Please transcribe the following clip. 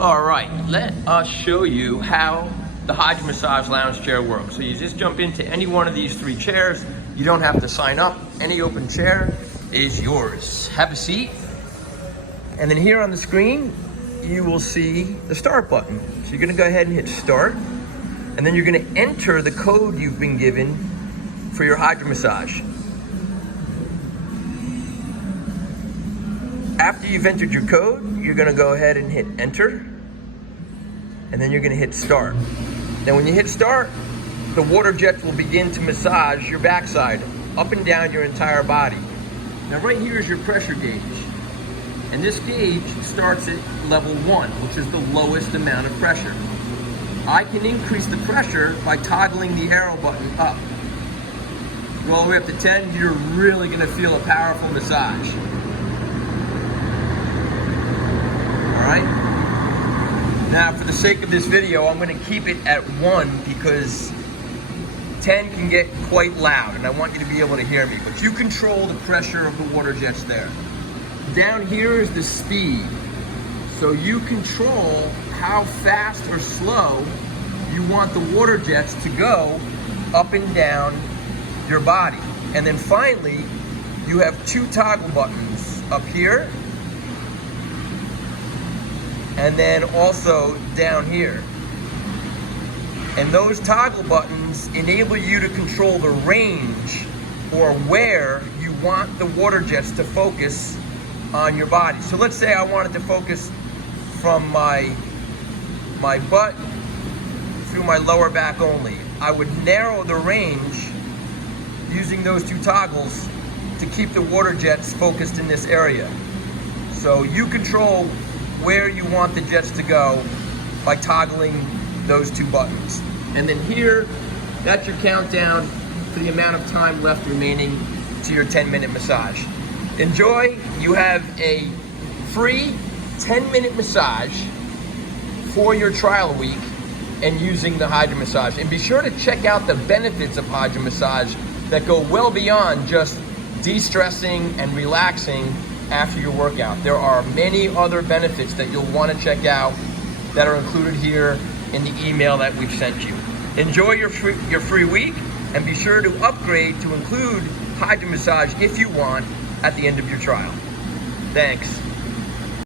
All right, let us show you how the Hydromassage lounge chair works. So you just jump into any one of these 3 chairs. You don't have to sign up. Any open chair is yours. Have a seat. And then here on the screen, you will see the start button. So you're gonna go ahead and hit start. And then you're gonna enter the code you've been given for your Hydromassage. After you've entered your code, you're gonna go ahead and hit enter. And then you're gonna hit start. Now when you hit start, the water jets will begin to massage your backside up and down your entire body. Now right here is your pressure gauge. And this gauge starts at level 1, which is the lowest amount of pressure. I can increase the pressure by toggling the arrow button up. Go all the way up to 10, you're really gonna feel a powerful massage. All right? Now, for the sake of this video, I'm gonna keep it at 1 because 10 can get quite loud and I want you to be able to hear me, but you control the pressure of the water jets there. Down here is the speed. So you control how fast or slow you want the water jets to go up and down your body. And then finally, you have 2 toggle buttons up here and then also down here. And those toggle buttons enable you to control the range or where you want the water jets to focus on your body. So let's say I wanted to focus from my butt through my lower back only. I would narrow the range using those 2 toggles to keep the water jets focused in this area. So you control where you want the jets to go by toggling those 2 buttons. And then here, that's your countdown for the amount of time left remaining to your 10-minute massage. Enjoy. You have a free 10-minute massage for your trial week and using the Hydromassage. And be sure to check out the benefits of Hydromassage that go well beyond just de-stressing and relaxing after your workout. There are many other benefits that you'll want to check out that are included here in the email that we've sent you. Enjoy your free week and be sure to upgrade to include Hydromassage if you want at the end of your trial. Thanks.